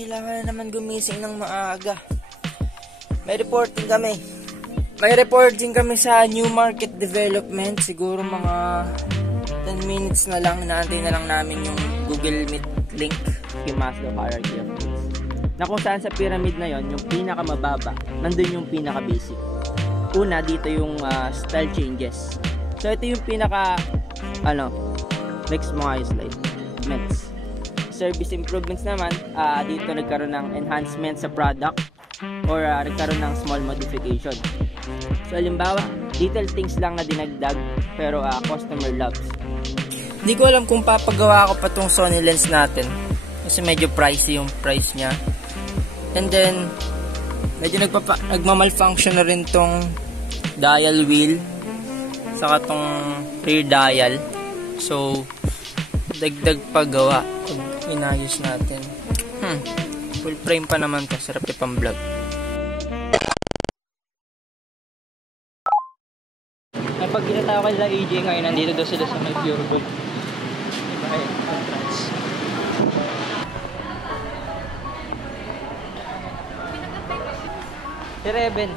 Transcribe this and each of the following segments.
kailangan naman gumising ng maaga. May reporting kami sa New Market Development. Siguro mga 10 minutes na lang. Inaantay na lang namin yung Google Meet link. Yung Maslow hierarchy of needs. Na kung saan sa pyramid na yon, yung pinakamababa, nandun yung pinaka-basic. Una, dito yung style changes. So, ito yung next mga slide. Mets. Service improvements naman, dito nagkaroon ng enhancement sa product or nagkaroon ng small modification. So, halimbawa, little things lang na dinagdag pero customer loves. Hindi ko alam kung papagawa ko pa tong Sony lens natin kasi medyo pricey yung price niya. And then, medyo nagmamalfunction na rin tong dial wheel saka tong rear dial. So, dagdag paggawa pag inayos natin. Full frame pa naman to. Sarap ipang vlog. Ay, pag ginatawa ko nila AJ ngayon, nandito daw sila sa may Pure Gold. Diba eh, entrance. Si Reben.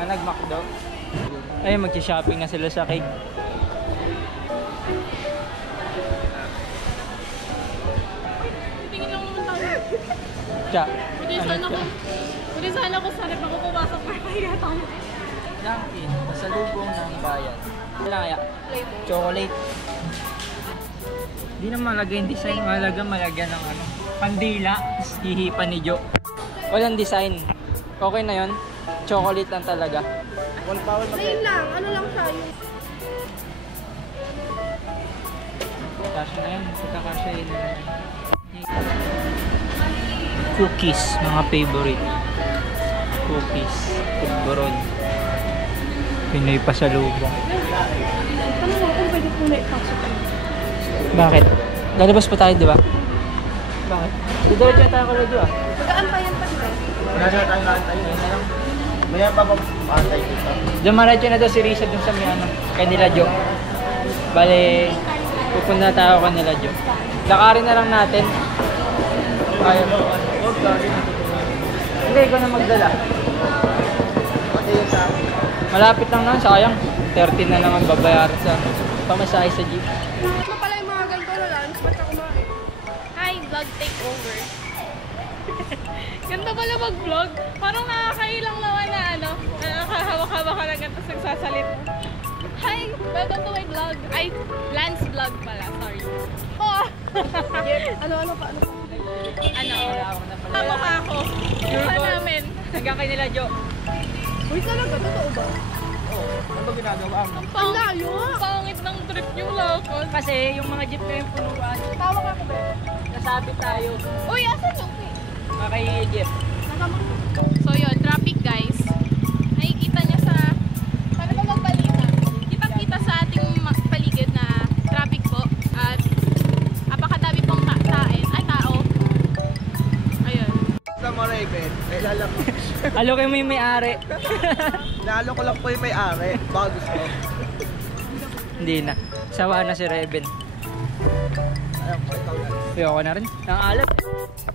Nag-McDo. Ay, mag-shopping na sila sa cake. Tingin lang naman tayo. Tsa. Pwede sana ko sana pag pumasok para kaya tayo. Dunkin, pasalubong ng bayan. Wala kaya? Chocolate. Hindi na malagay yung design. Malagyan ng pandila. Hihipan ni Joe. Walang design. Okay na yon. Chocolate lang talaga. Plain lang. Ano lang siya yung... Kasha na yan. Kasha yun. Cookies. Mga favorite. Cookies. Pulburon. Pinoy pasalubong. Ano mo kung pwede po na ipasok? Bakit? Lalabas pa tayo, di ba? Bakit? Diretso tayo ko radio ah. Pag-aantayan pa diba? Maya pa antay dito. Dumaradyo na daw si Risa dun sa kanila Jo. Bale, pupunta tayo kanila Jo. Lakarin na lang natin. Kaya mo. Hindi, ikaw na magdala. Malapit lang naman, sayang. 13 na naman babayaran sa pamasahe sa jeep. Ano pala yung mga ganito na lang? Ba't ka kumain? Hi, vlog takeover. Ganda pala mag-vlog. Parang nakakailang naman na nakakahawak-hawak ka lang tapos nagsasalita. Hi, welcome to my vlog. Ay, Lance vlog pala, sorry. Oh! Ano pa? Kamukha ako. Kamukha namin. Hanggang kay nila Jo. Uy, talaga? Totoo ba? Oo. Ano ba ginagawa mo? Ang layo! Pangit ng trip yung lakad. Kasi yung mga jeep na yung punuan. Tawag ako ba? Nasabi tayo. Uy, asan yung Kay jeep. So yun, traffic guys. Nakikita niya sa... Paano ba magbalita? Kitang-kita sa ating paligid na traffic po. At apakadami pong tao. Ayun. Sa Moraven, may lalak. Alo kayo may may-ari. Lalo ko lang po yung may-ari. Baka gusto. Hindi na. Sawa na si Reben. Ayun po, ikaw na. Ayoko na rin. Ang alat.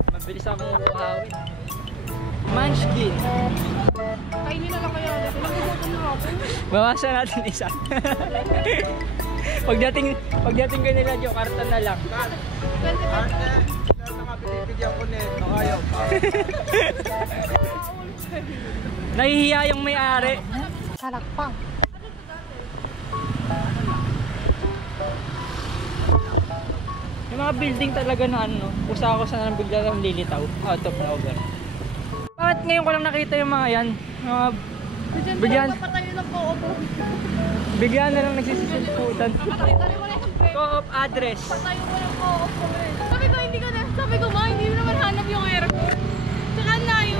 Mabilis akong makahawin. Munchkin. Kainin na lang kaya. Pinagugutom na ako. Bawasan natin isa. Pagdating ko nila Jo, karta na lang. 20 Arte, sila na nga binibigyan ko nito. Ayaw pa. Nahihiya yung may-ari. Salakpang. Yung mga building talaga na usa ko sa nang bigla lang lilitaw. Out of nowhere. Bakit ngayon ko lang nakita yung mga yan? Bigyan. Bigyan na lang nagsisisilputan. Co-op address. Patayo ko ng co-op ko rin. Sabi ko, hindi mo naman hanap yung airport. Tsaka layo.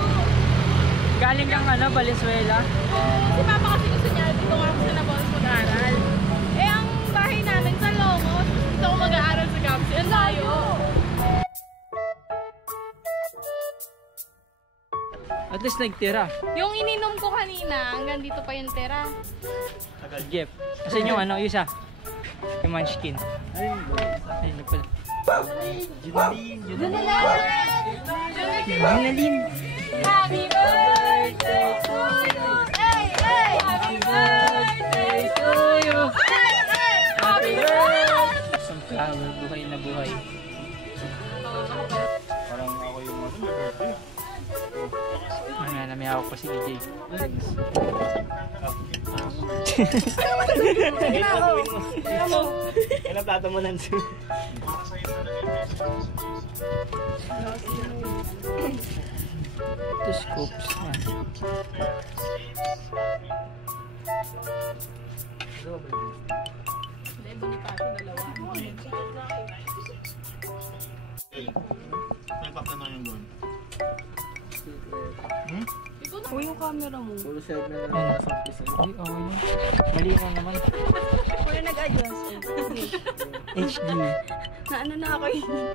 Galing kang Valenzuela. Si Papa kasi gusto niya, dito nga ako sa Nabons mag-aaral. Eh, ang bahay namin sa Longos, dito ako mag-aaral sa Gapsi. Ang layo. At least nagtira. Yung ininom ko kanina, hanggang dito pa yung tira. Jeff. Kasi yung isa. Yung Munchkin. Ayun na pala. Junalyn. Happy birthday to you. Hey, hey. Happy birthday to you. Hey, hey. Happy birthday. Sunflower, buhay na buhay. Parang ako yung birthday. May hawak pa si DJ. Ilang plato mo nandiyo? Ito scoops. Uy, yung camera mo. Puro 7 na Ay, okay na. Mali ka naman. Wala nag-adjust. HD. Naano na ako yun.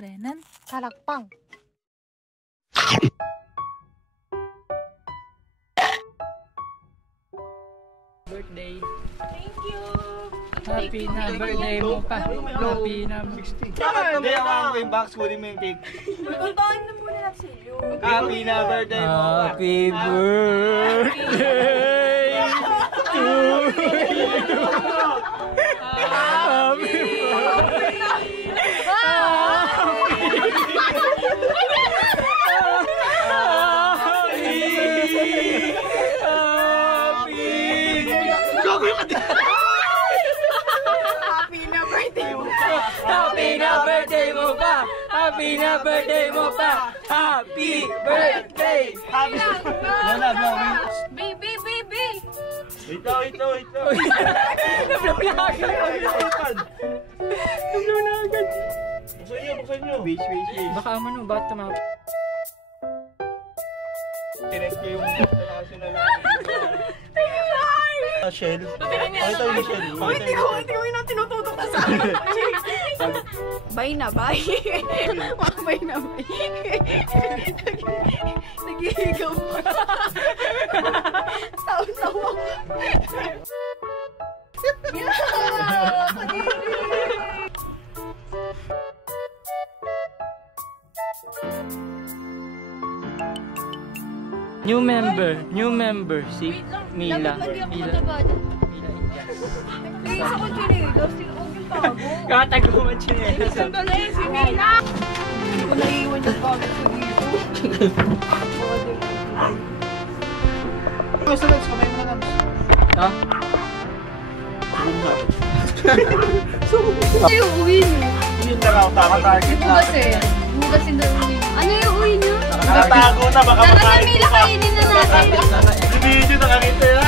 별에는 다락방. Birthday. Thank you. Happy na birthday mo pa. Happy na 60. Hindi ako yung box, kunin mo yung cake. Puntahan na muna natin sa iyo. Happy na birthday mo. Happy birthday to you. Happy Happy na birthday mo pa! Happy na birthday mo pa! Happy birthday! Wala, vlog. Baby, baby. Wait lang. Nablaw na agad! Nablaw na agad! Buksan nyo. Wish. Baka ano, bakit tumapos? Tinest ko yung international Shell. Pakita yung Shell. Hindi ko yung tinututok na sa akin. Bye na, bye. Bye na, bye. Nag-iigaw mo. Tawa-tawa. New member, si Mila. Isa ko chinilas, huwag yung tago. Katago mo chinelas. Sandali, si Mila! Hindi ko naiiwan yung pagod sa dito. Gusto lang, kamay mo na lang. Ha? Ano yung uwi niyo? Yun na lang, target na. Bugasin daw uwi niyo. Ano yung uwi niyo? Nakatago na, baka Tara na makain Mila, kainin na natin. Si Video nakakita yan.